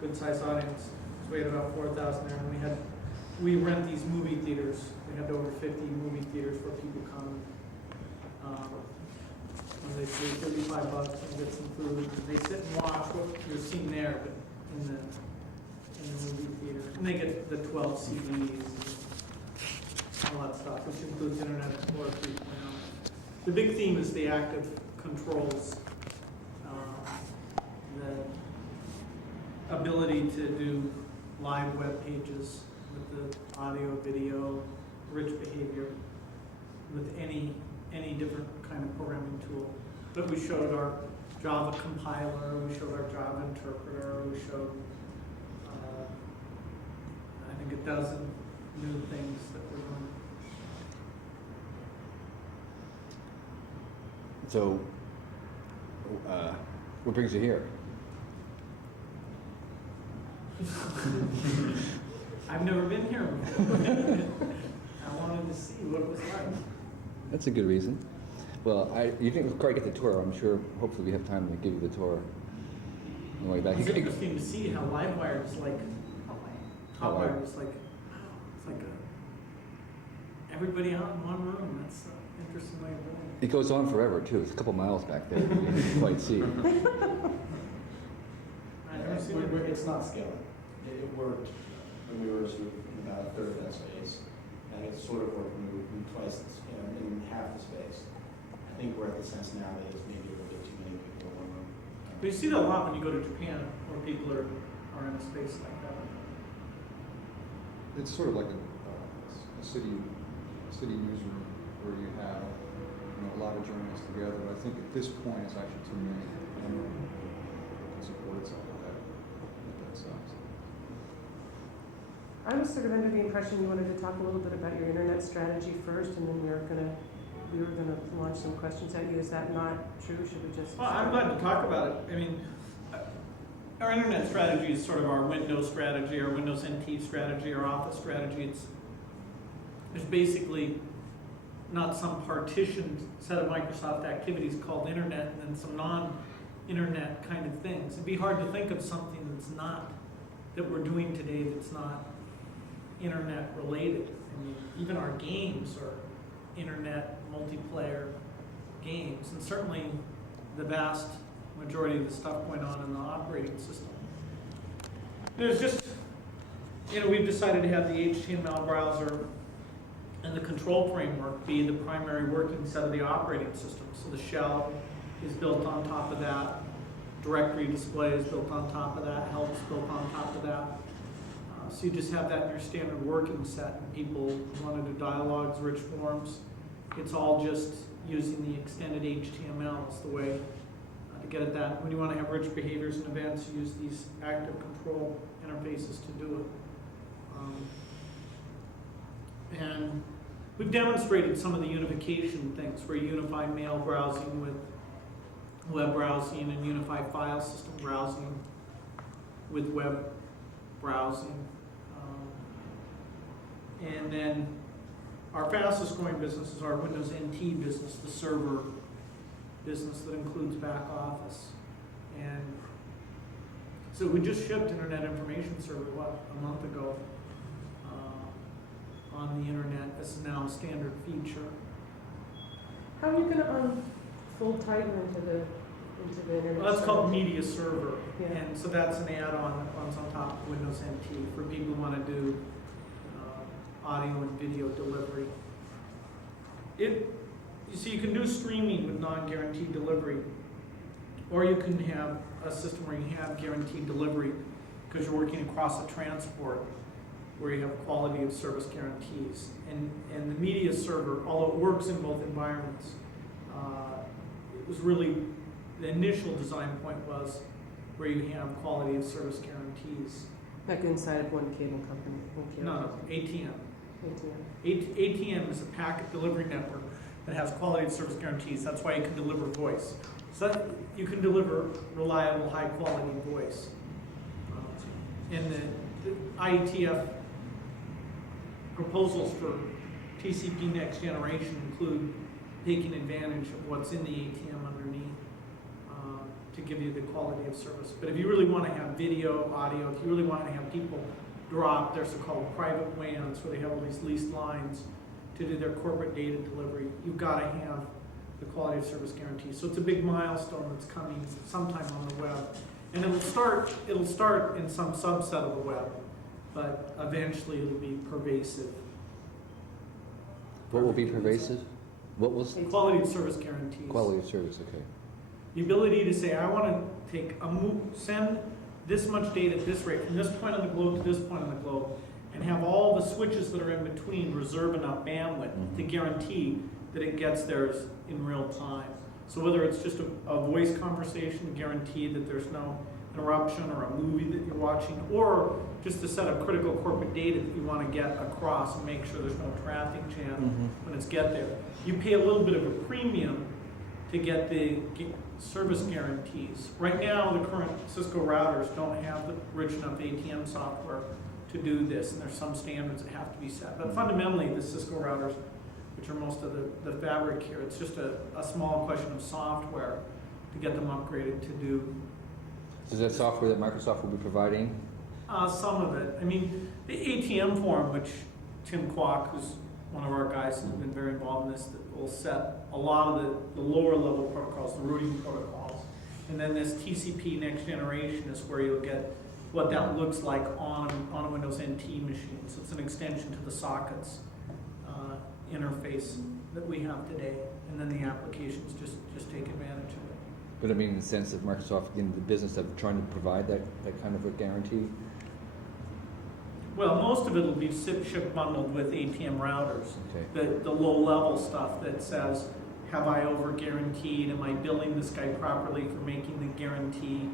good sized audience. So we had about 4,000 there, and we rent these movie theaters. We had over 50 movie theaters where people come. When they pay $35 and get some food, they sit and watch what you're seeing there, but in the movie theater. And they get the 12 CDs and all that stuff, which includes Internet Explorer 3.0. The big theme is the active controls, the ability to do live web pages with the audio, video, rich behavior, with any different kind of programming tool. But we showed our Java compiler, we showed our Java interpreter, we showed, I think, a dozen new things that we're doing. So, what brings you here? I've never been here before. I wanted to see what it was like. That's a good reason. Well, you didn't quite get the tour. I'm sure, hopefully we have time to give you the tour on the way back. It's interesting to see how Livewire is like. Hotwire is like, it's like everybody out in one room. That's an interesting way of doing it. It goes on forever, too. It's a couple miles back there. You can quite see. I've never seen it. It's not scaling. It worked when we were sort of in about a third of that space. And it's sort of worked when we moved twice, in half the space. I think we're at the sense now that it's maybe a little bit too many people in one room. But you see that a lot when you go to Japan, where people are in a space like that. It's sort of like a city newsroom where you have a lot of journalists together. But I think at this point it's actually too many to support itself at that size. I was sort of under the impression you wanted to talk a little bit about your internet strategy first, and then we were gonna launch some questions at you. Is that not true? Should we just? Well, I'm glad to talk about it. I mean, our internet strategy is sort of our Windows strategy, our Windows NT strategy, our Office strategy. There's basically not some partitioned set of Microsoft activities called internet and then some non-internet kind of things. It'd be hard to think of something that we're doing today that's not internet related. I mean, even our games are internet multiplayer games, and certainly the vast majority of the stuff going on in the operating system. There's just, we've decided to have the HTML browser and the control framework be the primary working set of the operating system. So the shell is built on top of that, directory display is built on top of that, help is built on top of that. So you just have that in your standard working set. And people want to do dialogues, rich forms. It's all just using the extended HTML. It's the way to get at that. When you want to have rich behaviors and events, you use these active control interfaces to do it. And we've demonstrated some of the unification things where you unify mail browsing with web browsing and unify file system browsing with web browsing. And then our fastest growing business is our Windows NT business, the server business that includes back office. And so we just shipped Internet Information Server, a month ago on the internet. This is now a standard feature. How are you going to unfold Titan into the internet? Well, that's called Media Server. Yeah. And so that's an add-on that runs on top of Windows NT for people who want to do audio and video delivery. You see, you can do streaming with non-guaranteed delivery, or you can have a system where you have guaranteed delivery because you're working across a transport where you have quality of service guarantees. And the media server, although it works in both environments, it was really, the initial design point was where you have quality of service guarantees. Like inside of one cable company? No, ATM. ATM. ATM is a packet delivery network that has quality of service guarantees. That's why you can deliver voice. So that you can deliver reliable, high quality voice. And the IETF proposals for TCP Next Generation include taking advantage of what's in the ATM underneath to to give you the quality of service. But if you really want to have video, audio, if you really want to have people drop their so-called private WANs, where they have all these leased lines to do their corporate data delivery, you've got to have the quality of service guarantee. So it's a big milestone that's coming sometime on the web. And it'll start in some subset of the web, but eventually it'll be pervasive. What will be pervasive? What was Quality of service guarantees. quality of service? Okay. The ability to say, I want to take send this much data at this rate from this point on the globe to this point on the globe, and have all the switches that are in between reserve enough bandwidth to guarantee that it gets theirs in real time. So whether it's just a voice conversation, guarantee that there's no interruption, or a movie that you're watching, or just a set of critical corporate data that you want to get across and make sure there's no traffic jam when it's get there. You pay a little bit of a premium to get the service guarantees. Right now, the current Cisco routers don't have the rich enough ATM software to do this, and there's some standards that have to be set. But fundamentally, the Cisco routers, which are most of the fabric here, it's just a small question of software to get them upgraded to do. Is that software that Microsoft will be providing? Some of it. I mean, the ATM forum, which Tim Kwok, who's one of our guys who's been very involved in this, that will set a lot of the lower level protocols, the routing protocols. And then this TCP next generation is where you'll get what that looks like on a Windows NT machine. So it's an extension to the sockets interface that we have today. And then the applications just take advantage of it. But I mean, in the sense of Microsoft in the business of trying to provide that kind of a guarantee? Well, most of it will be ship bundled with ATM routers. Okay. The low-level stuff that says, have I over-guaranteed? Am I billing this guy properly for making the guarantee?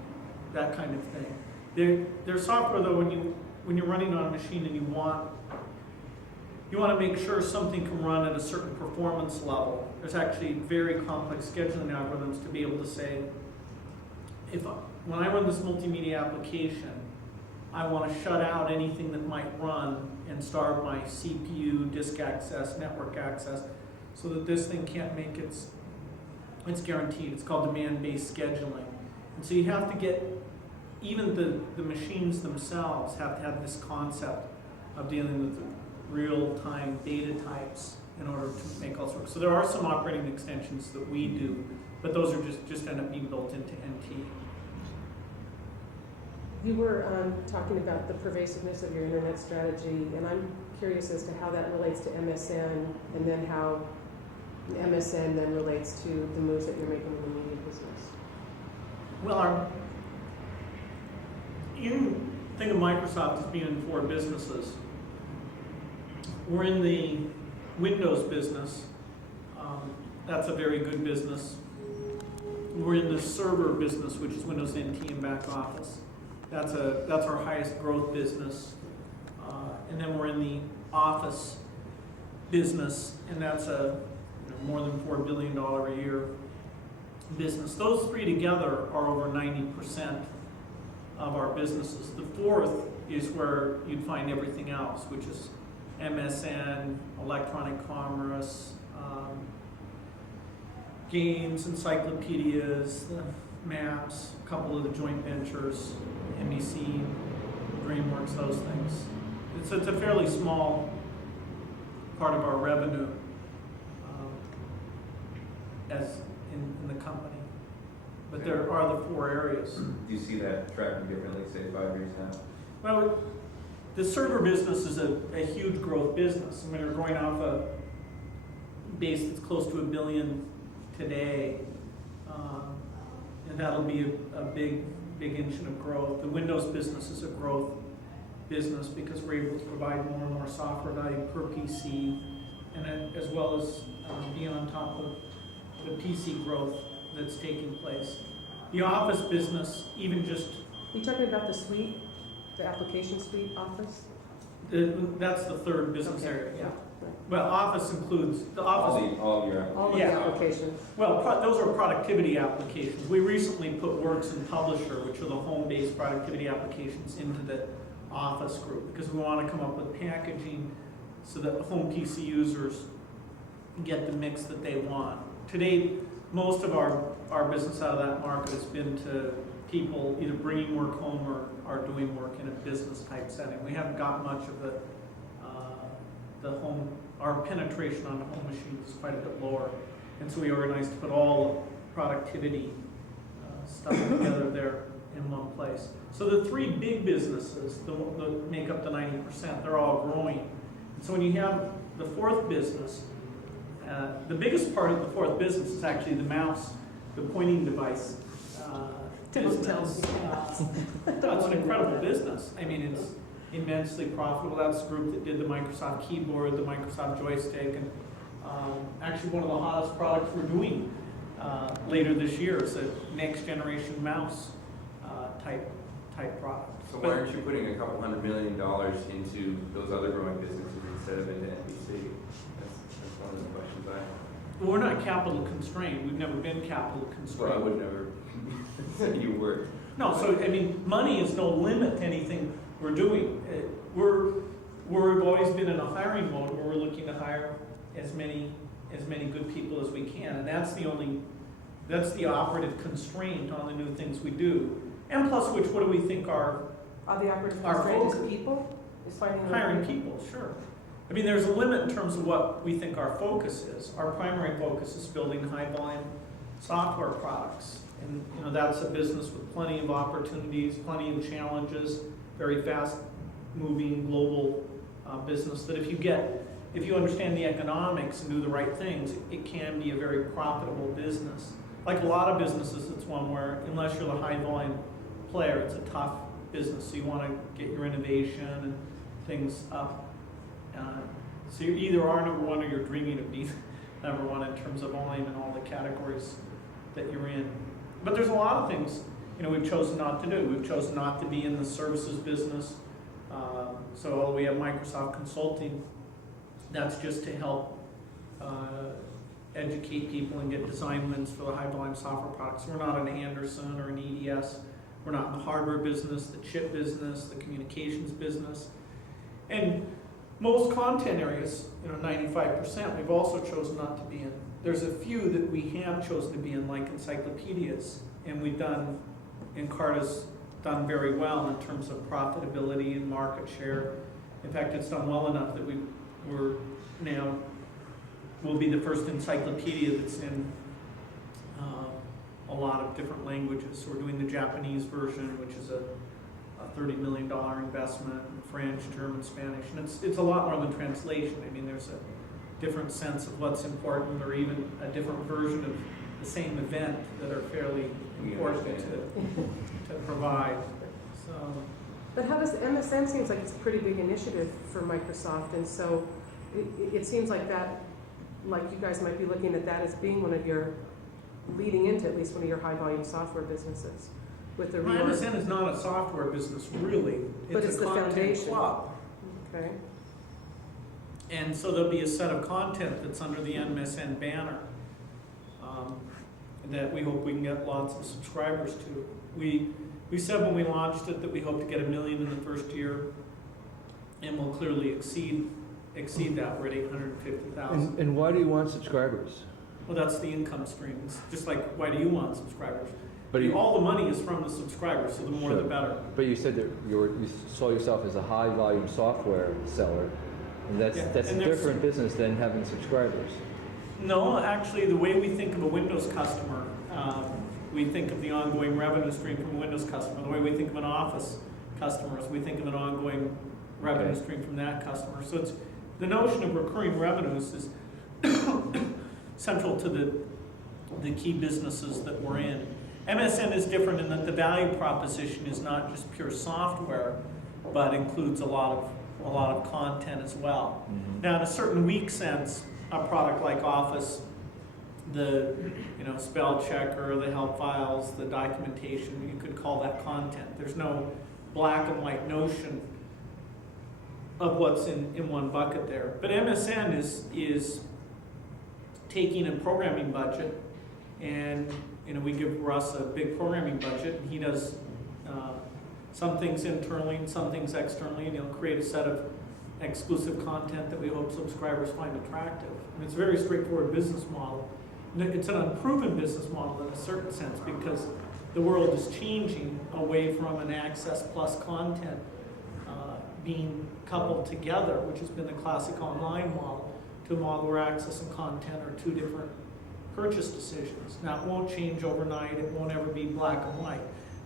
That kind of thing. There's software, though, when you're running on a machine and you want to make sure something can run at a certain performance level. There's actually very complex scheduling algorithms to be able to say, when I run this multimedia application, I want to shut out anything that might run and starve my CPU, disk access, network access, so that this thing can't make it's guaranteed. It's called demand-based scheduling. And so you have to get, even the machines themselves have to have this concept of dealing with real-time data types in order to make all sorts. So there are some operating extensions that we do, but those are just end up being built into NT. You were talking about the pervasiveness of your internet strategy, and I'm curious as to how that relates to MSN, and then how MSN then relates to the moves that you're making in the media business. Well, think of Microsoft as being in 4 businesses. We're in the Windows business. That's a very good business. We're in the server business, which is Windows NT and back office. That's our highest growth business. And then we're in the Office business, and that's a more than $4 billion a year business. Those 3 together are over 90% of our businesses. The 4th is where you'd find everything else, which is MSN, electronic commerce, games, encyclopedias, the maps, a couple of the joint ventures, NBC, DreamWorks, those things. It's a fairly small part of our revenue as in the company. But there are the 4 areas. Do you see that tracking differently, say 5 years now? Well, the server business is a huge growth business. I mean, we're growing off a base that's close to $1 billion today, and that'll be a big engine of growth. The Windows business is a growth business because we're able to provide more and more software value per PC, and as well as be on top of the PC growth that's taking place. The Office business, even just... Are you talking about the suite, the application suite Office? That's the 3rd business Okay. area, yeah. Well, Office includes, the Office... All of your All of the Yeah. applications. Well, those are productivity applications. We recently put Works and Publisher, which are the home-based productivity applications, into the Office group because we want to come up with packaging so that the home PC users get the mix that they want. Today, most of our business out of that market has been to people either bringing work home or are doing work in a business type setting. We haven't got much of the home, our penetration on the home machines is quite a bit lower. And so we organized to put all productivity stuff together there in one place. So the three big businesses that make up the 90%, they're all growing. So when you have the fourth business, the biggest part of the fourth business is actually the mouse, the pointing device business. That's an incredible business. I mean, it's immensely profitable. That's the group that did the Microsoft keyboard, the Microsoft joystick, and actually one of the hottest products we're doing later this year is a next generation mouse type product. So why aren't you putting a couple $100 million into those other growing businesses instead of into NBC? That's one of the questions I have. We're not capital constrained. We've never been capital constrained. Well, I would never say you were. No, so I mean, money is no limit to anything we're doing. We've always been in a hiring mode where we're looking to hire as many good people as we can, and that's the operative constraint on the new things we do. And plus, which what do we think are The operative Our constraint focus. is people? Is finding the right hiring people? Sure. I mean, there's a limit in terms of what we think our focus is. Our primary focus is building high volume software products. And you know, that's a business with plenty of opportunities, plenty of challenges, very fast moving global business that if you understand the economics and do the right things, it can be a very profitable business. Like a lot of businesses, it's one where unless you're the high volume player, it's a tough business. So you want to get your innovation and things up. So you either are number one or you're dreaming of being number one in terms of volume in all the categories that you're in. But there's a lot of things, you know, we've chosen not to do. We've chosen not to be in the services business. So we have Microsoft Consulting. That's just to help educate people and get design wins for the high volume software products. We're not an Anderson or an EDS. We're not in the hardware business, the chip business, the communications business. And most content areas, you know, 95%, we've also chosen not to be in. There's a few that we have chosen to be in, like encyclopedias, and Encarta's done very well in terms of profitability and market share. In fact, it's done well enough that we'll be the first encyclopedia that's in a lot of different languages. So we're doing the Japanese version, which is a $30 million investment, French, German, Spanish, and it's a lot more than translation. I mean, there's a different sense of what's important, or even a different version of the same event that are fairly important to provide. So, But how does MSN seems like it's a pretty big initiative for Microsoft, and so it seems like that, like you guys might be looking at that as being one of your, leading into at least one of your high volume software businesses with the reorg. MSN is not a software business, really. But it's a the content foundation. club. Okay. And so there'll be a set of content that's under the MSN banner that we hope we can get lots of subscribers to. We said when we launched it that we hope to get 1 million in the first year, and we'll clearly exceed that. We're at 850,000. And why do you want subscribers? Well, that's the income stream. It's just like, why do you want subscribers? But you, All the money is from the subscribers, so the more Sure. the better. but you said that you saw yourself as a high volume software seller, and that's Yeah, that's and a there's- different business than having subscribers. No, actually, the way we think of a Windows customer, we think of the ongoing revenue stream from a Windows customer. The way we think of an Office customer is we think of an ongoing revenue Okay. stream from that customer. So it's the notion of recurring revenues is central to the key businesses that we're in. MSN is different in that the value proposition is not just pure software, but includes a lot of content as well. Now, in a certain weak sense, a product like Office, the spell checker, the help files, the documentation, you could call that content. There's no black and white notion of what's in one bucket there. But MSN is taking a programming budget, and we give Russ a big programming budget, and he does some things internally and some things externally, and he'll create a set of exclusive content that we hope subscribers find attractive. I mean, it's a very straightforward business model. it's an unproven business model in a certain sense, because the world is changing away from an access plus content being coupled together, which has been the classic online model, to a model where access and content are two different purchase decisions. Now, it won't change overnight, it won't ever be black and white,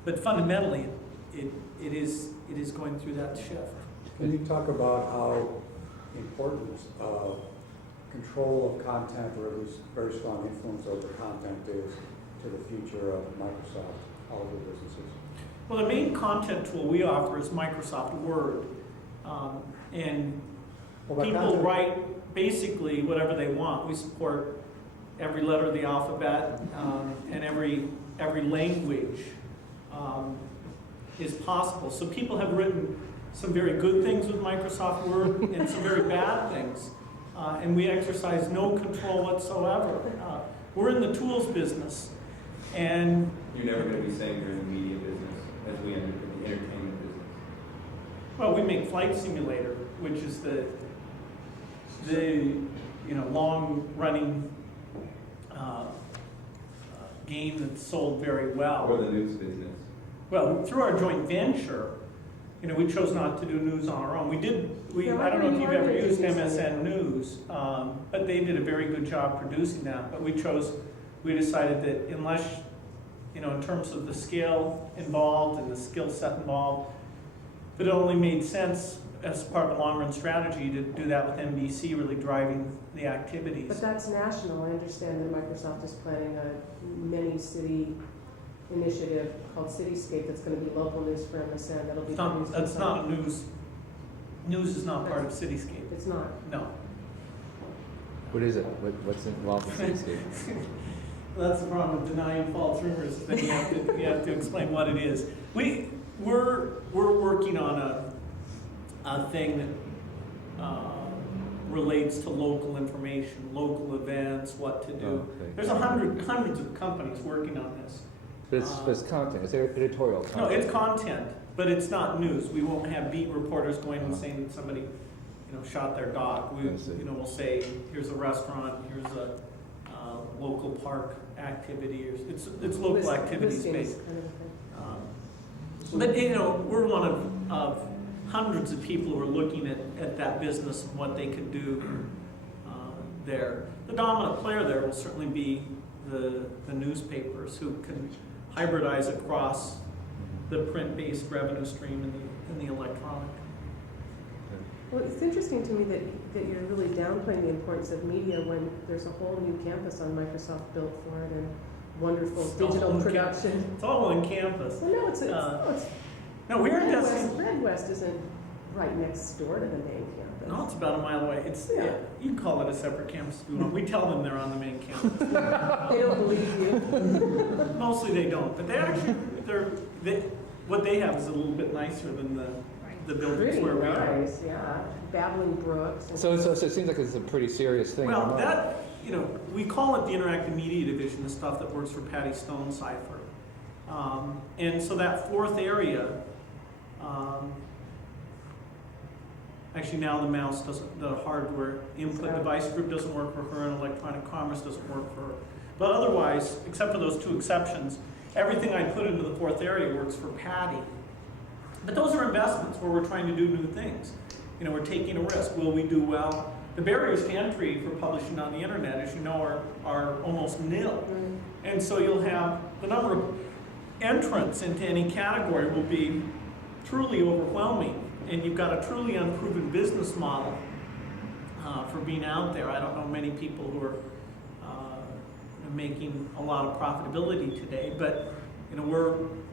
but fundamentally, it is going through that shift. Can you talk about how important control of content, or at least very strong influence over content, is to the future of Microsoft, all of the businesses? Well, the main content tool we offer is Microsoft Word. And Well, people content- write basically whatever they want. We support every letter of the alphabet and every language is possible. So people have written some very good things with Microsoft Word and some very bad things. And we exercise no control whatsoever. We're in the tools business. And You're never going to be saying you're in the media business as we enter the entertainment business. well, we make Flight Simulator, which is the long-running game that's sold very well. Or the news business. Well, through our joint venture, we chose not to do news on our own. No, I don't know if you've ever I used didn't. MSN News, but they did a very good job producing that. But we decided that unless, in terms of the scale involved and the skill set involved, that it only made sense as part of a long-run strategy to do that with NBC really driving the activities. But that's national. I understand that Microsoft is planning a many-city initiative called Cityscape that's going to be local news for MSN. That'll be produced That's in not some- news. News is not part of Cityscape. It's not. No. What is it? What's involved in Cityscape? That's the problem with denying false rumors, is that you have to explain what it is. We're working on a thing that relates to local information, local events, what to do. Okay. There's hundreds of companies working on this. But it's content, it's editorial content. No, it's content, but it's not news. We won't have beat reporters going and saying that somebody, shot their dog. I see. We'll say, here's a restaurant, here's a local park activity. It's local activities Listings based. kind of a thing. But we're one of hundreds of people who are looking at that business and what they can do there. The dominant player there will certainly be the newspapers, who can hybridize across the print-based revenue stream and the electronic. Well, it's interesting to me that you're really downplaying the importance of media when there's a whole new campus on Microsoft built for it, and wonderful It's all digital on production. It's all on campus. Well, no, it's No, we're Red investing. West isn't right next door to the main campus. No, it's about a mile away. Yeah. You can call it a separate campus if you want. We tell them they're on the main campus. They don't believe you. Mostly they don't, but what they have is a little bit nicer than the buildings Pretty where we are. nice, yeah. Babbling brooks. and- So it seems like it's a pretty serious thing. Well, we call it the Interactive Media Division, the stuff that works for Patty Stone Cipher. And so that fourth area, actually now the hardware input device group doesn't work for her, and electronic commerce doesn't work for her. But otherwise, except for those two exceptions, everything I put into the fourth area works for Patty. But those are investments where we're trying to do new things. We're taking a risk. Will we do well? The barriers to entry for publishing on the internet, as you know, are almost nil. Mm. And so you'll have the number of entrants into any category will be truly overwhelming. And you've got a truly unproven business model for being out there. I don't know many people who are making a lot of profitability today, but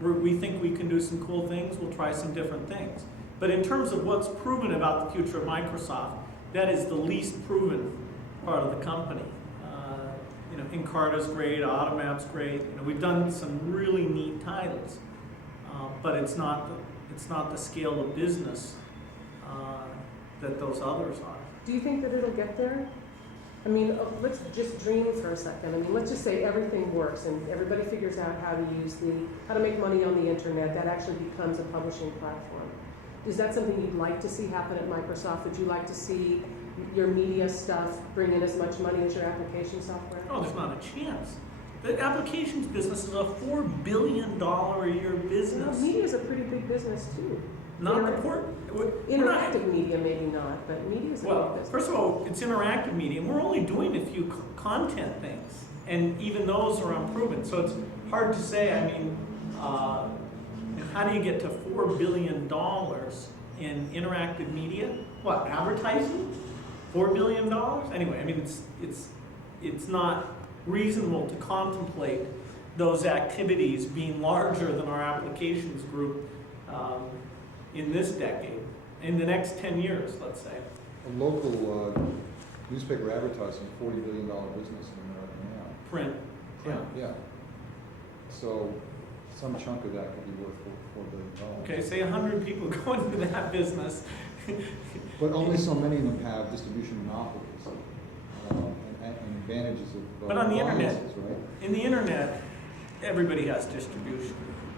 we think we can do some cool things. We'll try some different things. But in terms of what's proven about the future of Microsoft, that is the least proven part of the company. Encarta's great, Automap's great. We've done some really neat titles, but it's not the scale of business that those others are. Do you think that it'll get there? I mean, let's just dream for a second. I mean, let's just say everything works and everybody figures out how to make money on the internet. That actually becomes a publishing platform. Is that something you'd like to see happen at Microsoft? Would you like to see your media stuff bring in as much money as your application software? Oh, there's not a chance. The applications business is a $4 billion a year business. Media is a pretty big business too. Not the port. We're not. Interactive media, maybe not, but media is a big Well, business. first of all, it's interactive media, and we're only doing a few content things, and even those are unproven. So it's hard to say. I mean, how do you get to $4 billion in interactive media? What, advertising? $4 billion? Anyway, I mean, it's not reasonable to contemplate those activities being larger than our applications group in this decade, in the next 10 years, let's say. A local newspaper advertising, $40 billion business in America now. Print. Yeah. So some chunk of that could be worth $4 billion. Okay, say 100 people go into that business. But only so many of them have distribution monopolies and advantages of But on the internet, alliances, right? in the internet, everybody has distribution.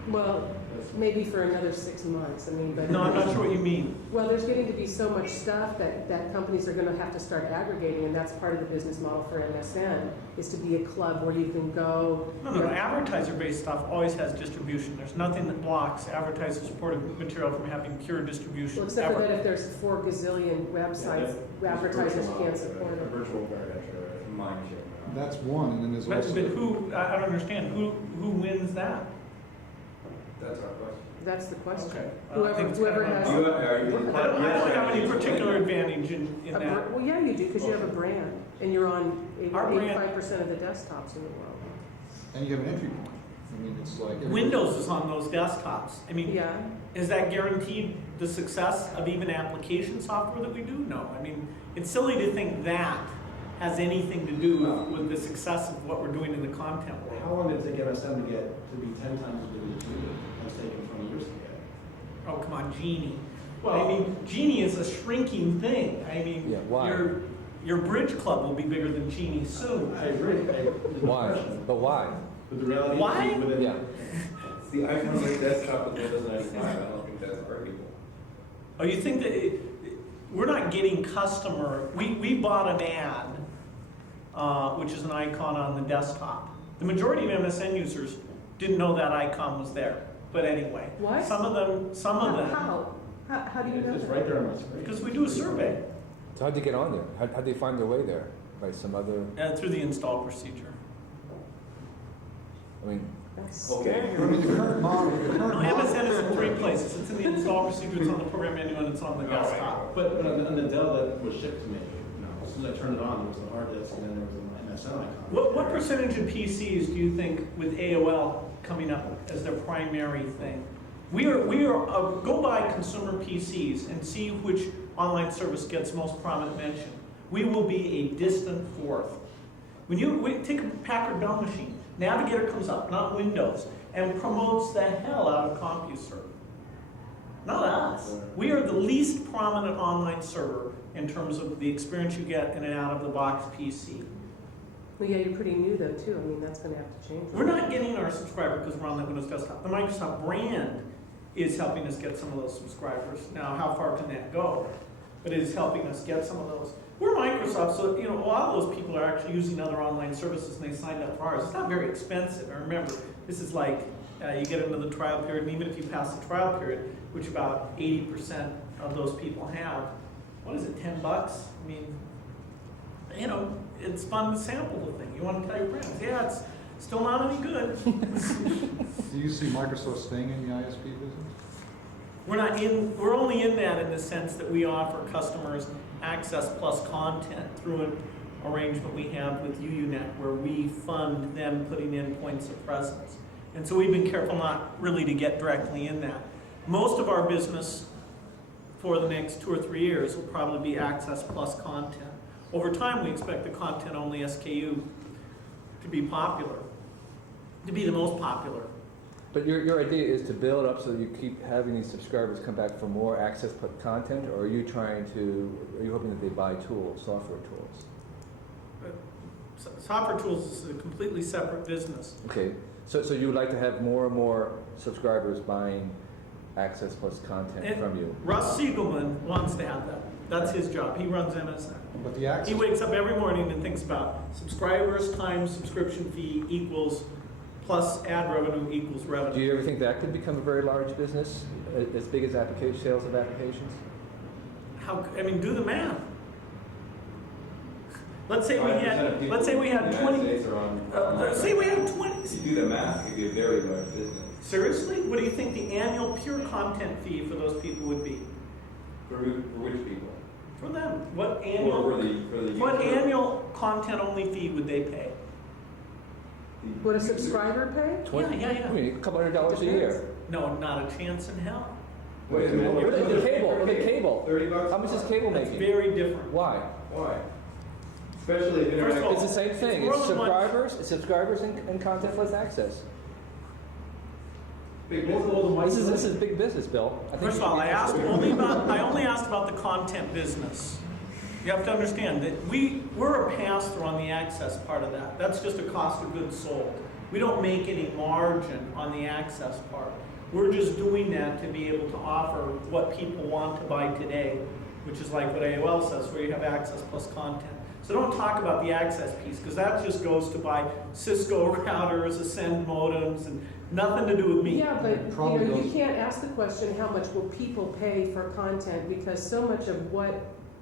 Well, maybe for another 6 months, I mean, but. No, I'm not sure what you mean. Well, there's getting to be so much stuff that companies are gonna have to start aggregating, and that's part of the business model for MSN, is to be a club where you can go. No, advertiser-based stuff always has distribution. There's nothing that blocks advertiser-supported material from having pure distribution. Well, except for ever. that if there's 4 gazillion websites, advertisers can't support A it. virtual very Mind share. That's one, and then there's But also. who, I don't understand, who wins that? That's our question. That's the question. Okay. I think it's Whoever kind of- has. Are you? I don't have any particular advantage in that. Well, yeah, you do, because you have a brand, and you're on Our brand- 85% of the desktops in the world. And you have an entry point. I mean, it's like. everybody- Windows is on those desktops. I mean, Yeah, is that guaranteed the success of even application software that we do? No. I mean, it's silly to think that has anything to do with the success of what we're doing in the content world. How long did it take MSM to get to be 10 times as big as Genie? It was taken 20 years to get. Oh, come on, Genie. Well, I mean, Genie is a shrinking thing. I mean, Yeah, why? your bridge club will be bigger than Genie soon. I agree. There's no Why? question. But why? But the reality is, Why? within. Yeah. It's the iPhone on the desktop with Windows 95. I don't think that's arguable. Oh, you think that we're not getting customer? We bought an ad, which is an icon on the desktop. The majority of MSN users didn't know that icon was there. But anyway, What? some of them, How do you know It's that? right there on my screen. because we do a survey So how'd they get on there? How'd they find their way there? By some other, through the install procedure. I mean, That's Okay. scary. I mean, the current model, No, MSN is in 3 places. It's in the install procedure, it's on the program menu, and it's on the desktop. But on the Dell that was shipped to me, as soon as I turned it on, there was a hard disk and then there was an MSN icon. What percentage of PCs do you think with AOL coming up as their primary thing? We are go buy consumer PCs and see which online service gets most prominent mention. We will be a distant fourth. We take a Packard Bell machine, Navigator comes up, not Windows, and promotes the hell out of CompuServe. Not us. We are the least prominent online server in terms of the experience you get in an out-of-the-box PC. Well, yeah, you're pretty new though, too. I mean, that's gonna have to change. We're not getting our subscriber because we're on that Windows desktop. The Microsoft brand is helping us get some of those subscribers. Now, how far can that go? But it is helping us get some of those. We're Microsoft, so a lot of those people are actually using other online services and they signed up for ours. It's not very expensive. And remember, this is like you get into the trial period, and even if you pass the trial period, which about 80% of those people have, what is it, $10? I mean, it's fun to sample the thing. You want to tell your friends, yeah, it's still not any good. Do you see Microsoft staying in the ISP business? We're only in that in the sense that we offer customers access plus content through an arrangement we have with UUNet where we fund them putting in points of presence. And so we've been careful not really to get directly in that. Most of our business for the next 2 or 3 years will probably be access plus content. Over time, we expect the content-only SKU to be popular, to be the most popular. but your idea is to build up so that you keep having these subscribers come back for more access content, or are you hoping that they buy tools, software tools? Software tools is a completely separate business. Okay, so you would like to have more and more subscribers buying access plus content And from you. Russ Siegelman wants to have that. That's his job. He runs MSN. But the He access, wakes up every morning and thinks about subscribers times subscription fee equals plus ad revenue equals Do revenue. you ever think that could become a very large business, as big as application sales of applications? Do the math. Let's say we 5% of had, people let's say we in had the 20, United States are on. say we had 20. If you do the math, it could be a very large business. Seriously? What do you think the annual pure content fee for those people would be? For which people? For them? What For annual, the what user. annual content only fee would they pay? The Would a user. subscriber pay? Yeah. I mean, a couple $100 a year. No, not a chance in hell. Wait a minute. Look at the cable, look at cable. $30? How much is cable That's making? very different. Why? Why? Especially if First of all, It's the same thing. more It's than one- subscribers and content plus access. big This is big business, Bill. I think First you of all, should be I only asked about the content business. You have to understand that we're a pass-through on the access part of that. That's just a cost of goods sold. We don't make any margin on the access part. We're just doing that to be able to offer what people want to buy today, which is like what AOL says, where you have access plus content. So don't talk about the access piece, because that just goes to buy Cisco routers, Ascend modems, and nothing to do with me. Yeah, but Probably you goes- can't ask the question, how much will people pay for content? Because so much of what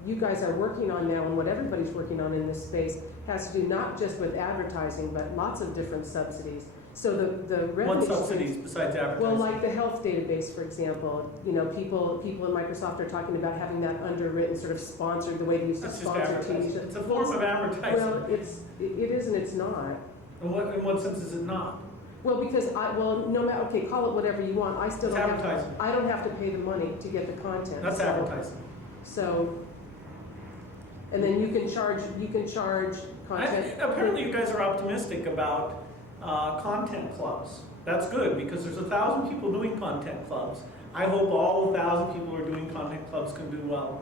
you guys are working on now and what everybody's working on in this space has to do not just with advertising, but lots of different subsidies. So the revenue. What streams- subsidies besides Well, advertising? like the health database, for example, people in Microsoft are talking about having that underwritten, sort of sponsored, the way they used to That's just sponsor advertising. TV. It's a form of advertising. Well, it is and it's not. In what sense is it not? Well, because no matter, okay, call it whatever you want, I still It's don't advertising. I don't have to pay the money to get the content. That's so- advertising. So, and then you can charge content. Apparently you guys are optimistic about content clubs. That's good, because there's 1,000 people doing content clubs. I hope all 1,000 people who are doing content clubs can do well.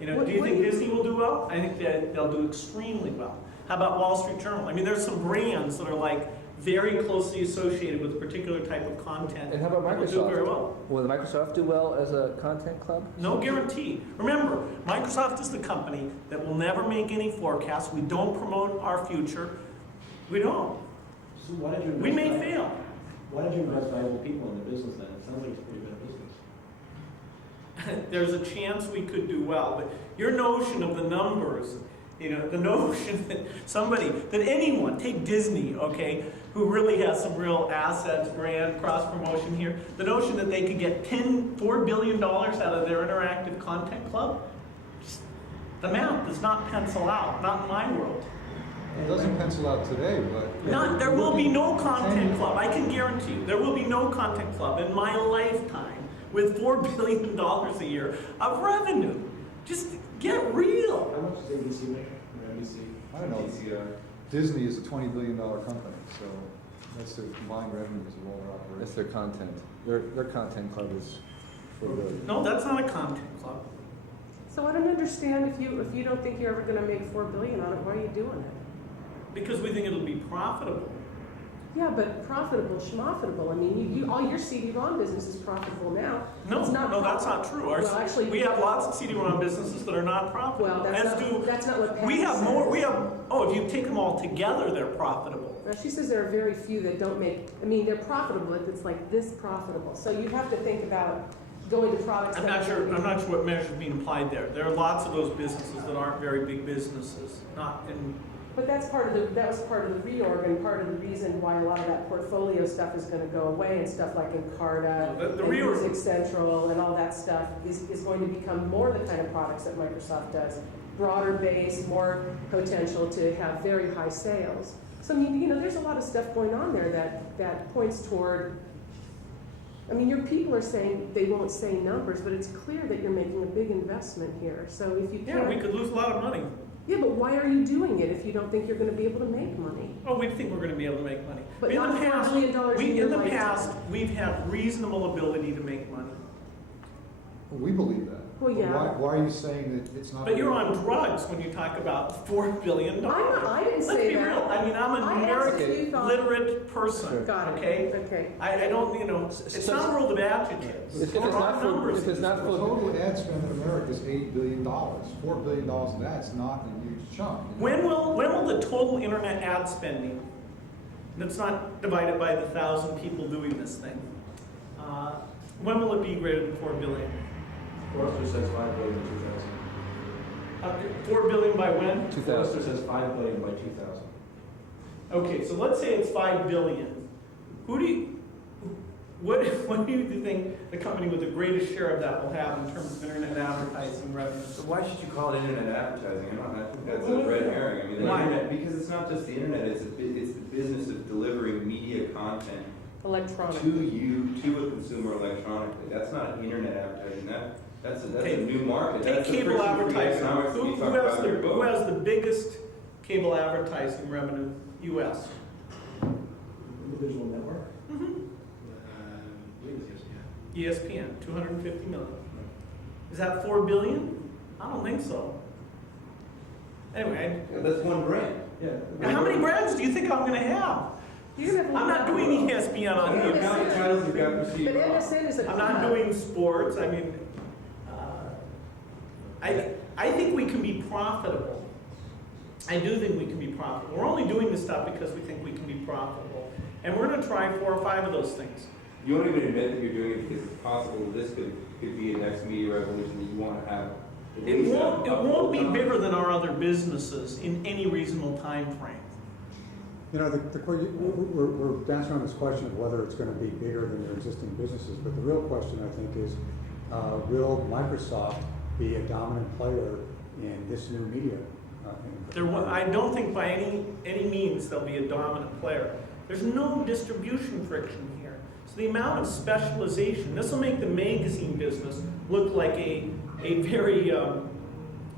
Do you What think do you- Disney will do well? I think that they'll do extremely well. How about Wall Street Journal? I mean, there's some brands that are like very closely associated with a particular type of content. And how about that will do very Microsoft? well. Will Microsoft do well as a content club? No guarantee. Remember, Microsoft is the company that will never make any forecasts. We don't promote our future. We don't. So why did you We may invest fail. Why did you invest valuable people in the business then? It sounds like it's pretty good business. There's a chance we could do well, but your notion of the numbers, the notion that anyone, take Disney, okay, who really has some real assets, brand, cross-promotion here, the notion that they could get $4 billion out of their interactive content club, the math does not pencil out, not in my world. it doesn't pencil out today, but. There will be no content club, I can guarantee you, there will be no content club in my lifetime with $4 billion a year of revenue. Just get real. How much does ABC make or NBC? I don't know. DCR. Disney is a $20 billion company, so that's the combined revenues of all their That's operations. their content. Their content club is for the. No, that's not a content club. So I don't understand if you don't think you're ever gonna make $4 billion on it, why are you doing it? Because we think it'll be profitable. Yeah, but profitable, schmofitable. I mean, you all your CD-ROM business is profitable now. No, It's not no, that's not profitable. true. Well, actually, We have lots of CD-ROM businesses that are not profitable. Well, that's not what Pat We have says. more, if you take them all together, they're profitable. Now, she says there are very few that don't make, they're profitable, it's like this profitable. So you have to think about going to products I'm that. not sure what measure is being applied there. There are lots of those businesses that aren't very big businesses, But that was part of the reorg and part of the reason why a lot of that portfolio stuff is gonna go away and stuff like Encarta The and reorg- Music Central and all that stuff is going to become more the kind of products that Microsoft does. Broader base, more potential to have very high sales. So, there's a lot of stuff going on there that points toward, your people are saying they won't say numbers, but it's clear that you're making a big investment here. So if you yeah, we can't, could lose a lot of money. yeah, but why are you doing it if you don't think you're gonna be able to make money? Oh, we think we're gonna be able to make money. But In not the $4 past, billion in your in the lifetime. past, we've had reasonable ability to make money. Well, we believe that. Well, But yeah. Why are you saying that it's not? But you're on drugs when you talk about $4 billion. I didn't Let's say be that. real, I mean, I'm a I asked if you numeric thought- literate person, Got it. okay? Okay. I don't, it's not a world of adjectives. If There it's are not for, numbers if it's in not this. The for, total ad spend in America is $8 billion. $4 billion of that's not a huge chunk. When will the total internet ad spending, that's not divided by the 1,000 people doing this thing, when will it be greater than 4 billion? Forrester says 5 billion in 2000. 4 billion by when? 2000. Forrester says 5 billion by 2000. Okay, so let's say it's 5 billion. What do you think the company with the greatest share of that will have in terms of internet advertising revenue? So why should you call it internet advertising? I think that's a red herring. I mean, the Why? internet, because it's not just the internet, it's the business of delivering media content Electronic. to you, to a consumer electronically. That's not internet advertising. That's a new market. Take That's the cable friction-free advertising. economics that we Who talked has about in your who book. has the biggest cable advertising revenue? US. Individual network? Mm-hmm. I believe it's ESPN. ESPN, 250 million. Is that 4 billion? I don't think so. Anyway, Yeah, that's one brand. Yeah. how many brands do you think I'm gonna have? You're gonna have a I'm not lot. doing ESPN on Yeah, here. but- How many titles you've got But received? MSN is a I'm not club. doing sports. I mean, I think we can be profitable. I do think we can be profitable. We're only doing this stuff because we think we can be profitable. And we're gonna try 4 or 5 of those things. You won't even admit that you're doing it because it's possible that this could be a next media revolution that you want to have. at It least won't be time. bigger than our other businesses in any reasonable time frame. You know, we're dancing around this question of whether it's going to be bigger than your existing businesses, but the real question, I think, is will Microsoft be a dominant player in this new media? I don't think by any means they'll be a dominant player. There's no distribution friction here. So the amount of specialization, this will make the magazine business look like a very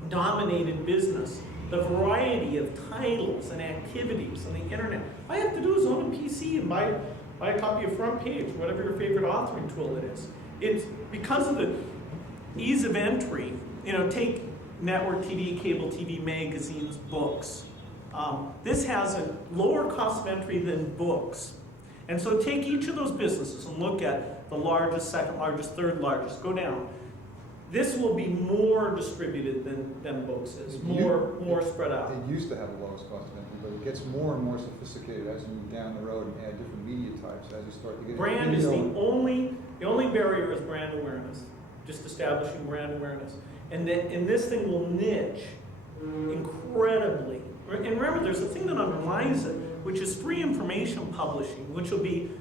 dominated business. The variety of titles and activities on the internet. All you have to do is own a PC and buy a copy of Front Page, whatever your favorite authoring tool it is. It's because of the ease of entry. Take network TV, cable TV, magazines, books. This has a lower cost of entry than books. And so take each of those businesses and look at the largest, second largest, third largest, go down. This will be more distributed than books is, more spread out. It used to have the lowest cost of entry, but it gets more and more sophisticated as you move down the road and add different media types as you start to get into Brand is video. the only barrier is brand awareness, just establishing brand awareness. And this thing will niche incredibly. And remember, there's a thing that underlies it, which is free information publishing, which will be,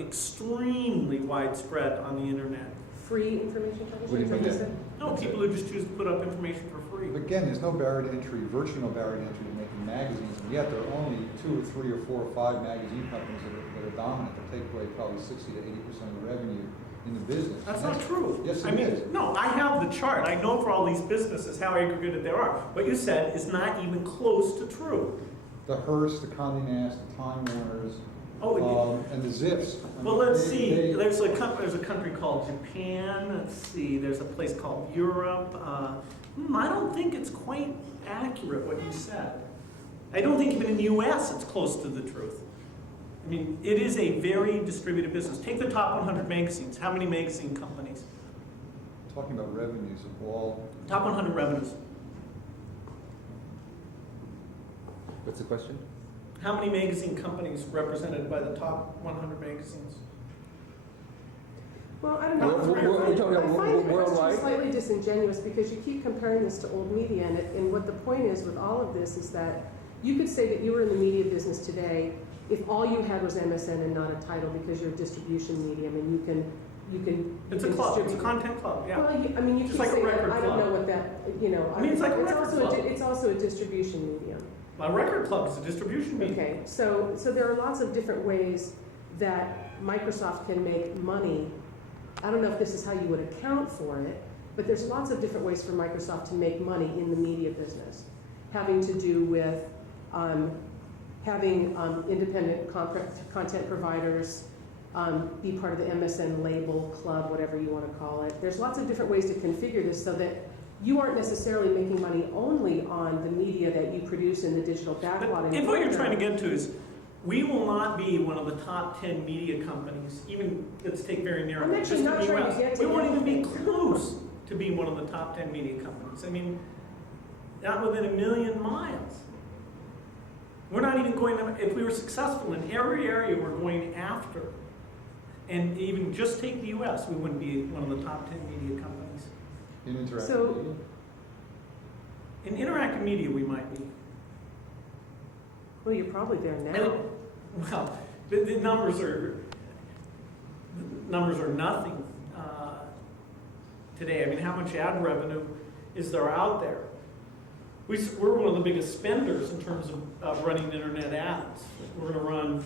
extremely widespread on the internet. Free information publishing? What do you is mean that that? said? No, people who just choose to put up information for free. But again, there's no barrier to entry, virtually no barrier to entry to making magazines, and yet there are only 2 or 3 or 4 or 5 magazine companies that are dominant, that take away probably 60 to 80% of the revenue in the business. That's And not true. Yes, I it mean, is. no, I have the chart. I know for all these businesses how aggregated they are. What you said is not even close to true. The Hearst, the Condé Nast, the Time Warners, Oh, and the Zips. I well, mean, let's they- see. they- There's a country called Japan. Let's see. There's a place called Europe. I don't think it's quite accurate what you said. I don't think even in the U.S. it's close to the truth. I mean, it is a very distributed business. Take the top 100 magazines. How many magazine companies? Talking about revenues of all. Top 100 revenues. What's the question? How many magazine companies represented by the top 100 magazines? Well, I don't know. We're talking about I find the worldwide? question slightly disingenuous because you keep comparing this to old media, and what the point is with all of this is that you could say that you were in the media business today if all you had was MSN and not a title because you're a distribution medium and you can It's a club. It's a content club. Yeah. Well, I mean, you Just keep like a saying that, record I don't club. know what that, I mean, it's like a record also club. it's also a distribution medium. A record club is a distribution medium. Okay, so there are lots of different ways that Microsoft can make money. I don't know if this is how you would account for it, but there's lots of different ways for Microsoft to make money in the media business, having to do with having independent content providers, be part of the MSN label club, whatever you want to call it. There's lots of different ways to configure this so that you aren't necessarily making money only on the media that you produce in the digital backlot. If what you're trying to get to is, we will not be one of the top 10 media companies, even, let's take very narrow. I'm actually not trying to get to We won't even be anything. close to being one of the top 10 media companies. I mean, not within a million miles. We're not even going to, if we were successful in every area we're going after, and even just take the US, we wouldn't be one of the top 10 media companies. In interactive So- media? In interactive media, we might be. Well, you're probably there And now. well, the numbers are nothing today. I mean, how much ad revenue is there out there? We're one of the biggest spenders in terms of running internet ads. We're going to run,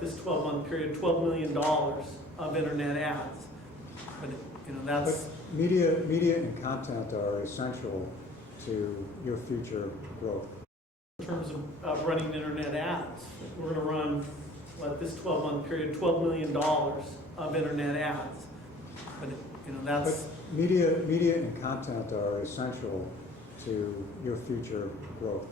this 12-month period, $12 million of internet ads. But that's. But media and content are essential to your future growth. In terms of running internet ads, we're going to run, this 12-month period, $12 million of internet ads. But that's. But media and content are essential to your future growth.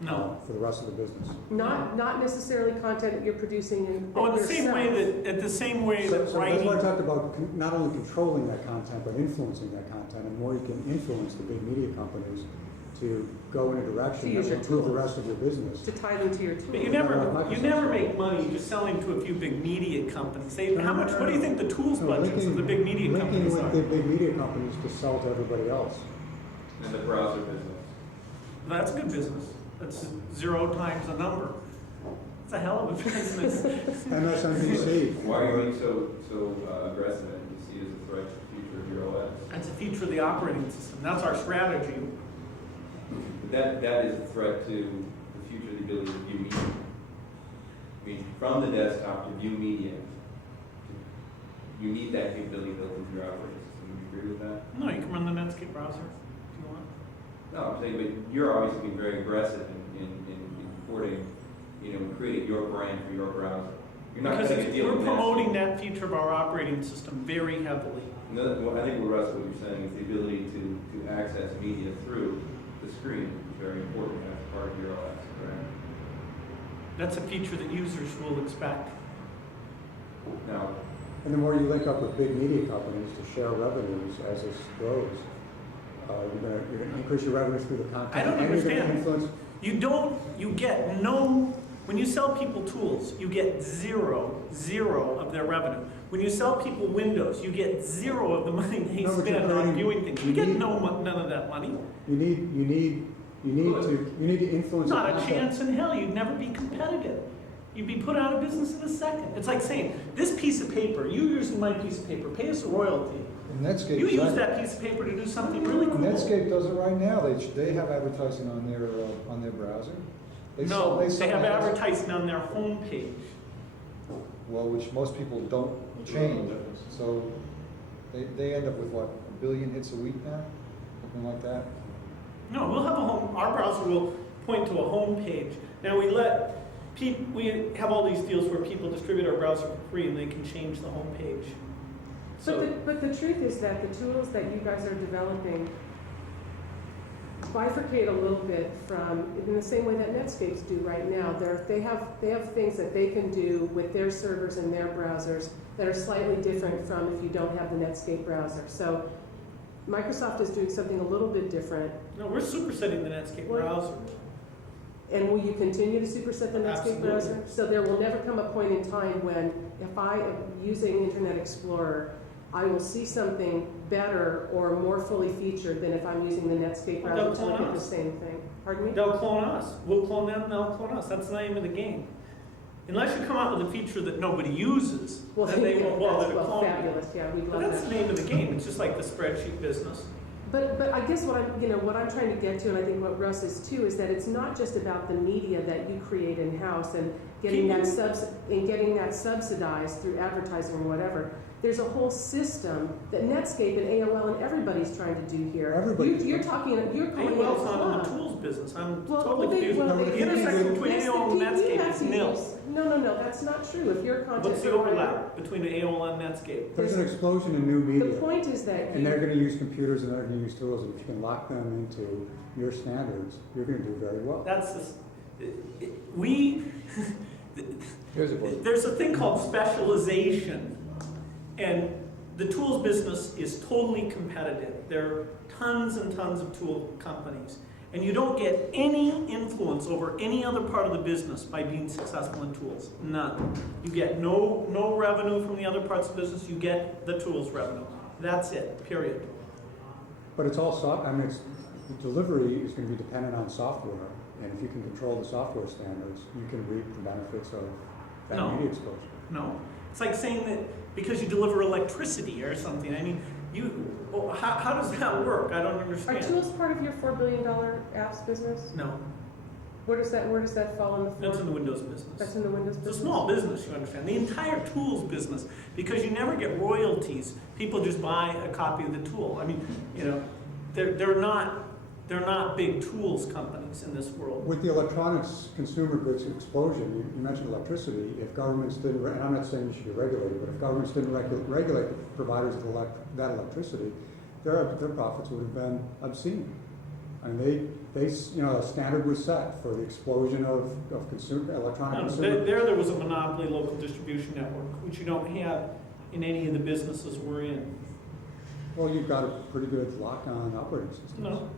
No. For the rest of the business. Not necessarily content that you're producing in Oh, in the same way yourself. that, the same way So that that's writing. why I talked about not only controlling that content, but influencing that content. And the more you can influence the big media companies to go in a direction To that use will your improve the tools. rest of your business. To tie them to your tools. But you never make money just selling to a few big media companies. How much? What do you think the tools budgets of the big media companies Linking are? with the big media companies to sell to everybody else. And the browser business. That's good business. That's 0 times the number. It's a hell of a business. MSNBC. Why are you being so aggressive and you see it as a threat to the future of your OS? That's a feature of the operating system. That's our strategy. But that is a threat to the future of the ability to view media. I mean, from the desktop to view media, you need that capability built into your operating system. Would you agree with that? No, you can run the Netscape browser if you want. No, I'm saying, but you're obviously being very aggressive in importing, creating your brand for your browser. You're not Because going to deal we're with promoting that feature of our operating system very heavily. I think what Russ, what you're saying is the ability to access media through the screen is very important as part of your OS, correct? That's a feature that users will expect. Now, And the more you link up with big media companies to share revenues as this grows, you're going to increase your revenues through the content. I don't and you're gonna understand. You get no, when you sell people tools, you get zero of their revenue. When you sell people Windows, you get 0 of the money they No, but you're spend on creating- viewing things. You you get need- none of that money. You need to influence the Not a content. chance in hell. You'd never be competitive. You'd be put out of business in a second. It's like saying, this piece of paper, you using my piece of paper, pay us a royalty. And Netscape. You use that piece of paper to do something really cool. Netscape does it right now. They have advertising on their browser. No, they sell have ads. advertising on their homepage. Well, which most people don't change. So they end up with what, 1 billion hits a week now? Something like that? No, we'll have our browser will point to a home page. Now we have all these deals where people distribute our browser for free and they can change the home page. So, But the truth is that the tools that you guys are developing bifurcate a little bit from, in the same way that Netscapes do right now. They have things that they can do with their servers and their browsers that are slightly different from if you don't have the Netscape browser. So Microsoft is doing something a little bit different. no, we're supersetting the Netscape What? browser. And will you continue to superset the Netscape Absolutely. browser? So there will never come a point in time when, if I am using Internet Explorer, I will see something better or more fully featured than if I'm using the Netscape Well, browser to they'll look clone at the us. same thing. Pardon me? They'll clone us. We'll clone them, they'll clone us. That's the name of the game. Unless you come out with a feature that nobody uses, Well, then they won't bother to that's clone you. fabulous. Yeah, we'd But love that's that. the name of the game. It's just like the spreadsheet business. But I guess what I'm trying to get to, and I think what Russ is too, is that it's not just about the media that you create in house and getting that subsidized through advertising or whatever. There's a whole system that Netscape and AOL and everybody's trying to do here. Everybody- You're calling it AOL's a not in the club. tools business, I'm Well, totally they- confused. well, The they- intersection between Yes, AOL and you Netscape have is to nil. use- No, that's not true. If you're a content What's the provider- overlap between the AOL and Netscape? There's an explosion in new The media, point is that and they're you, gonna use computers and they're gonna use tools, and if you can lock them into your standards, you're gonna do very well. That's we, Here's a book. there's a thing called specialization, and the tools business is totally competitive. There are tons and tons of tool companies, and you don't get any influence over any other part of the business by being successful in tools. None. You get no revenue from the other parts of the business. You get the tools revenue. That's it. Period. But it's all I mean, the delivery is gonna be dependent on software, and if you can control the software standards, you can reap the benefits of that No. media exposure. No. It's like saying that because you deliver electricity or something. I mean, how does that work? I don't are understand. tools part of your $4 billion apps business? No, Where does that fall in the that's in four? the Windows business. That's in the Windows It's business? a small business, you understand. The entire tools business, because you never get royalties. People just buy a copy of the tool. I mean, they're not big tools companies in this world. With the electronics consumer goods explosion, you mentioned electricity, if governments didn't, and I'm not saying you should be regulated, but if governments didn't regulate the providers of that electricity, their profits would have been obscene. I mean, a standard was set for the explosion of electronic consumer. There was a monopoly local distribution network, which you don't have in any of the businesses we're in. Well, you've got a pretty good lock-on operating system. No.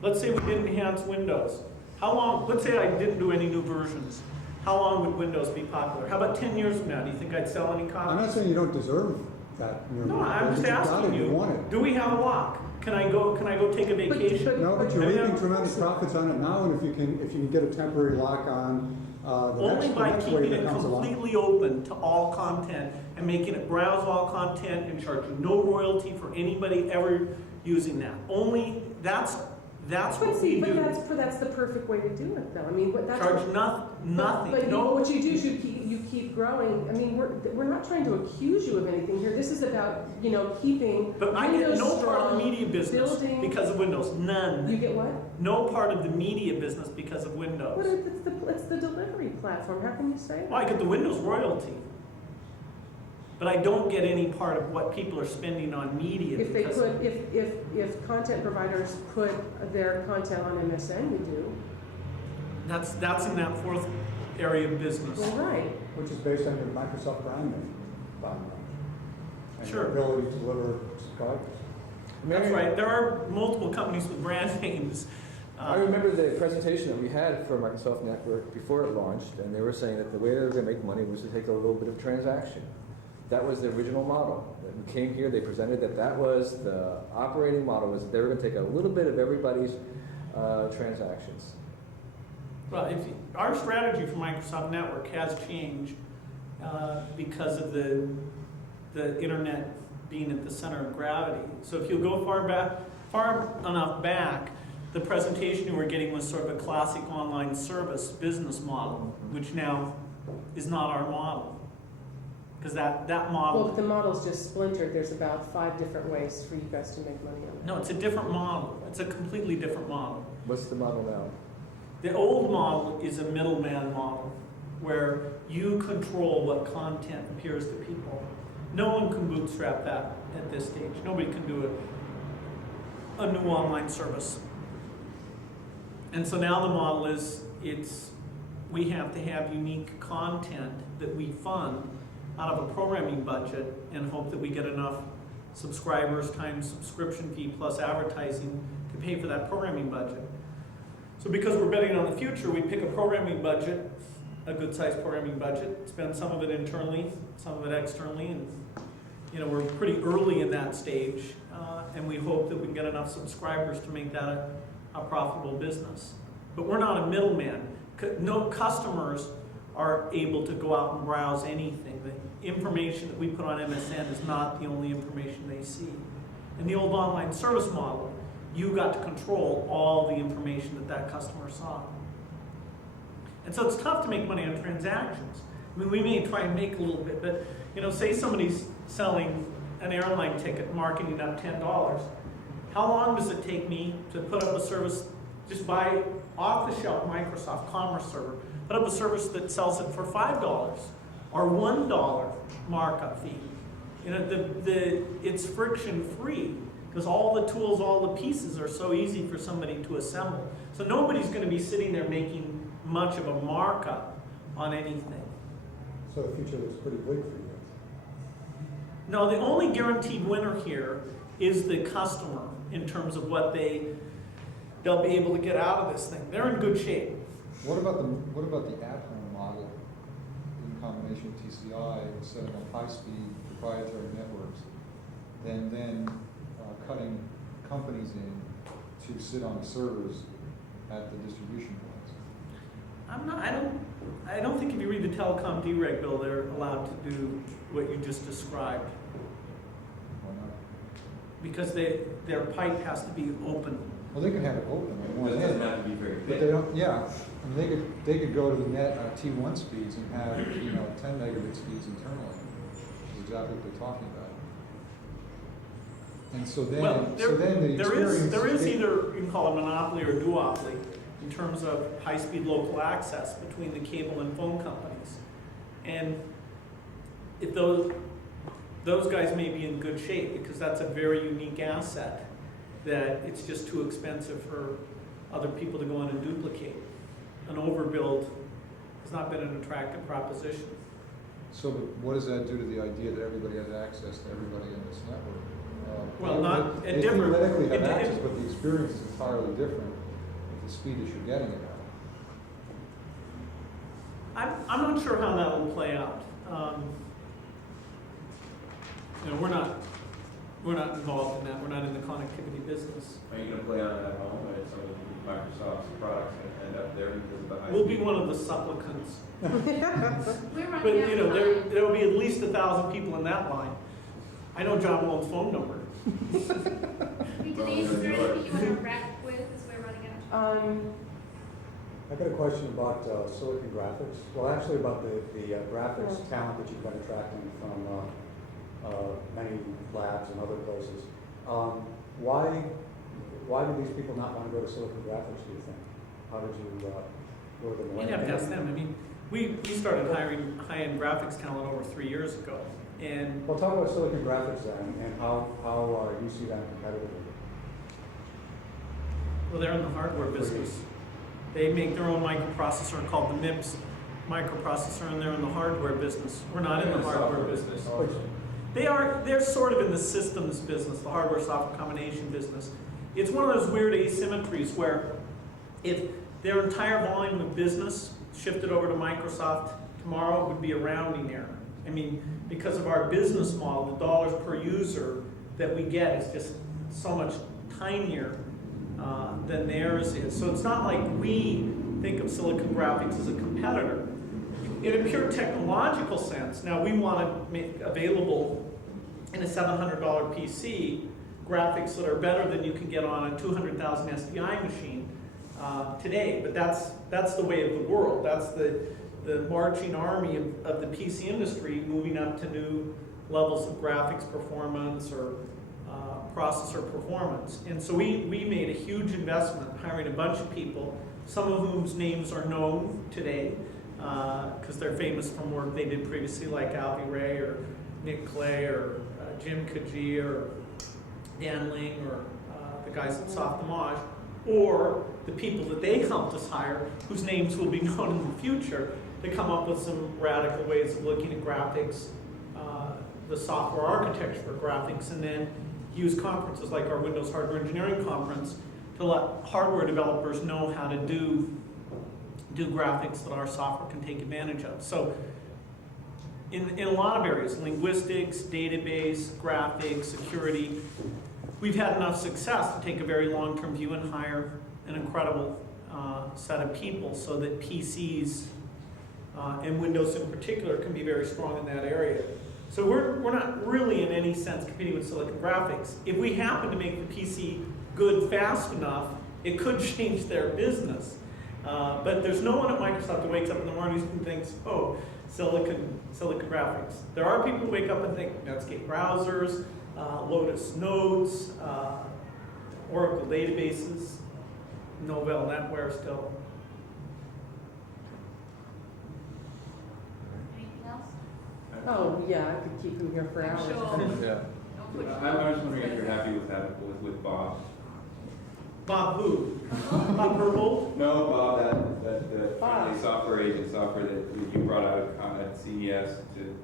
Let's say we didn't enhance Windows. How long, let's say I didn't do any new versions. How long would Windows be popular? How about 10 years from now? Do you think I'd sell any copies? I'm not saying you don't deserve that. No, I'm just asking You want it. do we have a lock? Can I go take a vacation? No, but you're I mean, reaping tremendous profits on it now, and if you can get a temporary lock on Only the by next keeping wave it that comes along. completely open to all content and making it browse all content and charging no royalty for anybody ever using that. Only that's But what see, we do. that's the perfect way to do it, though. I mean, that's. Charge nothing. But No. what you do is you keep growing. I mean, we're not trying to accuse you of anything here. This is about, keeping But I get Windows no part of the strong, media business building- because of Windows. You None. get what? No part of the media business because of What Windows. is, it's the delivery platform. How can you say Well, I that? get the Windows royalty. But I don't get any part of what people are spending on media. If they because- put, if content providers put their content on MSN, you do. That's in that fourth area of business. Well, right. Which is based on your Microsoft brand name, bottom line. And Sure. your ability to deliver subscribers. That's right. There are multiple companies with brand names. I remember the presentation that we had for Microsoft Network before it launched, and they were saying that the way they were going to make money was to take a little bit of transaction. That was the original model. When we came here, they presented that was the operating model, was that they were going to take a little bit of everybody's transactions. Well, our strategy for Microsoft Network has changed because of the internet being at the center of gravity. So if you go far enough back, the presentation you were getting was sort of a classic online service business model, which now is not our model. Because that Well, model, the model's just splintered. There's about 5 different ways for you guys to make money on it. no, it's a different model. It's a completely different model. What's the model now? The old model is a middleman model, where you control what content appears to people. No one can bootstrap that at this stage. Nobody can do a new online service. And so now the model is, we have to have unique content that we fund out of a programming budget and hope that we get enough subscribers times subscription fee plus advertising to pay for that programming budget. So because we're betting on the future, we pick a programming budget, a good-sized programming budget, spend some of it internally, some of it externally, and we're pretty early in that stage, and we hope that we can get enough subscribers to make that a profitable business. But we're not a middleman. No customers are able to go out and browse anything. The information that we put on MSN is not the only information they see. In the old online service model, you got to control all the information that customer saw. And so it's tough to make money on transactions. I mean, we may try and make a little bit, but, you know, say somebody's selling an airline ticket, marking it up $10. How long does it take me to put up a service, just buy off-the-shelf Microsoft Commerce server, put up a service that sells it for $5 or $1 markup fee? You know, it's friction-free because all the tools, all the pieces are so easy for somebody to assemble. So nobody's going to be sitting there making much of a markup on anything. So the future looks pretty bleak for you. No, the only guaranteed winner here is the customer in terms of what they'll be able to get out of this thing. They're in good shape. What about the at-home model in combination with TCI, setting up high-speed proprietary networks, then cutting companies in to sit on the servers at the distribution points? I don't think if you read the telecom dereg bill, they're allowed to do what you just described, Why not? because their pipe has to be open. Well, they can have it open on one It doesn't end, have to be very but big. they don't. Yeah, I mean, they could go to the net T1 speeds and have 10 megabit speeds internally. Is exactly what they're talking about. And so then, Well, the experience. there is either, you can call it monopoly or duopoly in terms of high-speed local access between the cable and phone companies. And if those guys may be in good shape because that's a very unique asset that it's just too expensive for other people to go in and duplicate. An overbuild has not been an attractive proposition. So what does that do to the idea that everybody has access to everybody in this network? Well, not they a different. theoretically have it- it- access, but the experience is entirely different with the speed that you're getting it at. I'm not sure how that will play out. You know, we're not involved in that. We're not in the connectivity business. Are you gonna play on it at home, or some of Microsoft's products gonna end up there because of the high? We'll be one of the supplicants. We're running But, out you know, of time. there'll be at least 1,000 people in that line. I know John Malone's phone number. Hey, Denise, is there anything you want to wrap with as we're running out of time? I got a question about Silicon Graphics. Well, actually about the graphics talent that you've been attracting from many labs and other places. Why do these people not want to go to Silicon Graphics, do you think? How did you lure them away? You'd have to ask them. I mean, we started hiring high-end graphics talent over 3 years ago. And Well, talk about Silicon Graphics then, and how you see them competitively. well, they're in the hardware business. They make their own microprocessor called the MIPS microprocessor, and they're in the hardware business. We're not in the hardware business. They're sort of in the systems business, the hardware-software combination business. It's one of those weird asymmetries where if their entire volume of business shifted over to Microsoft tomorrow, it would be a rounding error. I mean, because of our business model, the dollars per user that we get is just so much tinier than theirs is. So it's not like we think of Silicon Graphics as a competitor. In a pure technological sense, now we want to make available in a $700 PC graphics that are better than you can get on a 200,000 SDI machine today. But that's the way of the world. That's the marching army of the PC industry moving up to new levels of graphics performance or processor performance. And so we made a huge investment hiring a bunch of people, some of whose names are known today because they're famous from work they did previously, like Alvy Ray or Nick Clay or Jim Kajee or Dan Ling or the guys at Softimage, or the people that they helped us hire, whose names will be known in the future, to come up with some radical ways of looking at graphics, the software architecture for graphics, and then use conferences like our Windows Hardware Engineering Conference to let hardware developers know how to do graphics that our software can take advantage of. So in a lot of areas, linguistics, database, graphics, security, we've had enough success to take a very long-term view and hire an incredible set of people so that PCs and Windows in particular can be very strong in that area. So we're not really in any sense competing with Silicon Graphics. If we happen to make the PC good fast enough, it could change their business. But there's no one at Microsoft who wakes up in the morning and thinks, oh, Silicon Graphics. There are people who wake up and think Netscape browsers, Lotus Notes, Oracle databases, Novell NetWare still. Anything else? Oh, yeah, I could keep him here for I'm hours. sure. Yeah. Don't put I was wondering if you're happy with that, with Bob. Bob who? Bob Herbold? No, Bob, the Bob. software agent software that you brought out at CES to.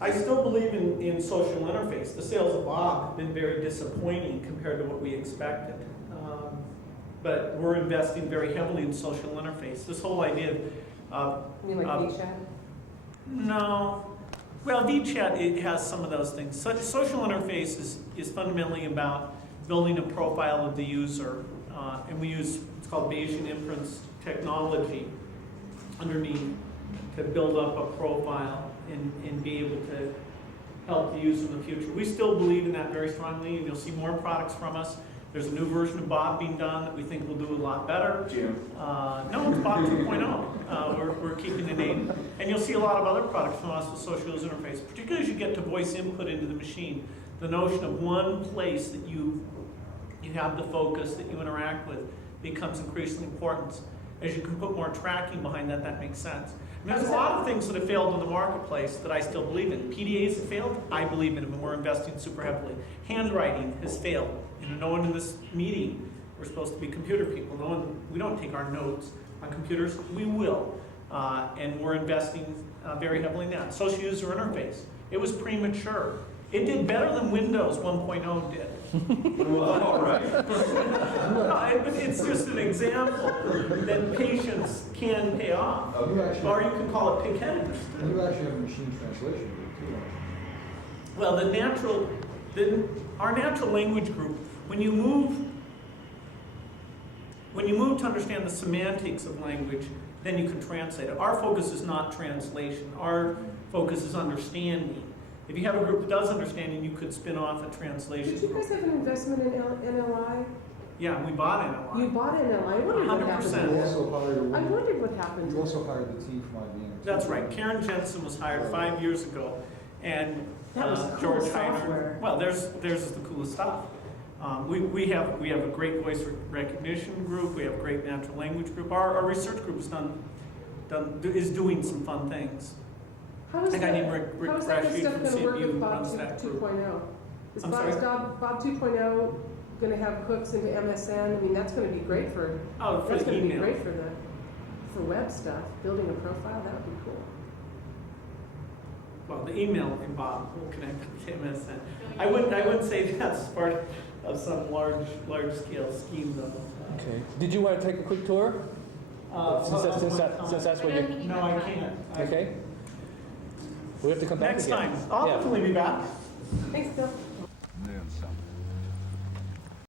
I still believe in social interface. The sales of Bob have been very disappointing compared to what we expected. But we're investing very heavily in social interface. This whole idea of You mean like VChat? no. Well, VChat, it has some of those things. Social interface is fundamentally about building a profile of the user. And we use, it's called Bayesian inference technology underneath to build up a profile and be able to help the user in the future. We still believe in that very strongly, and you'll see more products from us. There's a new version of Bob being done that we think will do a lot better. Jim. No, it's Bob 2.0. We're keeping the name. And you'll see a lot of other products from us with social user interface, particularly as you get to voice input into the machine. The notion of one place that you have the focus that you interact with becomes increasingly important. As you can put more tracking behind that, that makes sense. And there's a lot of things that have failed in the marketplace that I still believe in. PDAs have failed, I believe in them, and we're investing super heavily. Handwriting has failed. No one in this meeting, we're supposed to be computer people. We don't take our notes on computers. We will, and we're investing very heavily in that. Social user interface. It was premature. It did better than Windows 1.0 did. Well, all right. It's just an example that patience can pay off, You actually, or you can call it pigheadedness. and you actually have a machine translation too. Well, our natural language group, when you move to understand the semantics of language, then you can translate it. Our focus is not translation. Our focus is understanding. If you have a group that does understanding, you could spin off a translation Did you group. guys have an investment in NLI? Yeah, we bought NLI. You bought NLI. I wondered what 100%. happened. You also hired, I wondered what happened. you also hired the team from IBM. That's right. Karen Jensen was hired 5 years ago, and That was cool George software. Heiner. Well, theirs is the coolest stuff. We have a great voice recognition group. We have a great natural language group. Our research group is doing some fun things. How is I think I that, need Rick how is that Crashy stuff from going to work CMU with Bob runs that group. 2.0? Is I'm Bob, sorry? Bob 2.0 going to have hooks into MSN? I mean, that's going to be great for, Oh, for that's the going to be email. great for web stuff. Building a profile, that would be cool. Well, the email in Bob will connect with MSN. I wouldn't say that's part of some large scale scheme though. Okay. Did you want to take a quick tour? Since that's what you. No, I can't. Okay. We have to come back Next again. time. I'll Yeah. definitely be back. Thanks, Bill. Then some.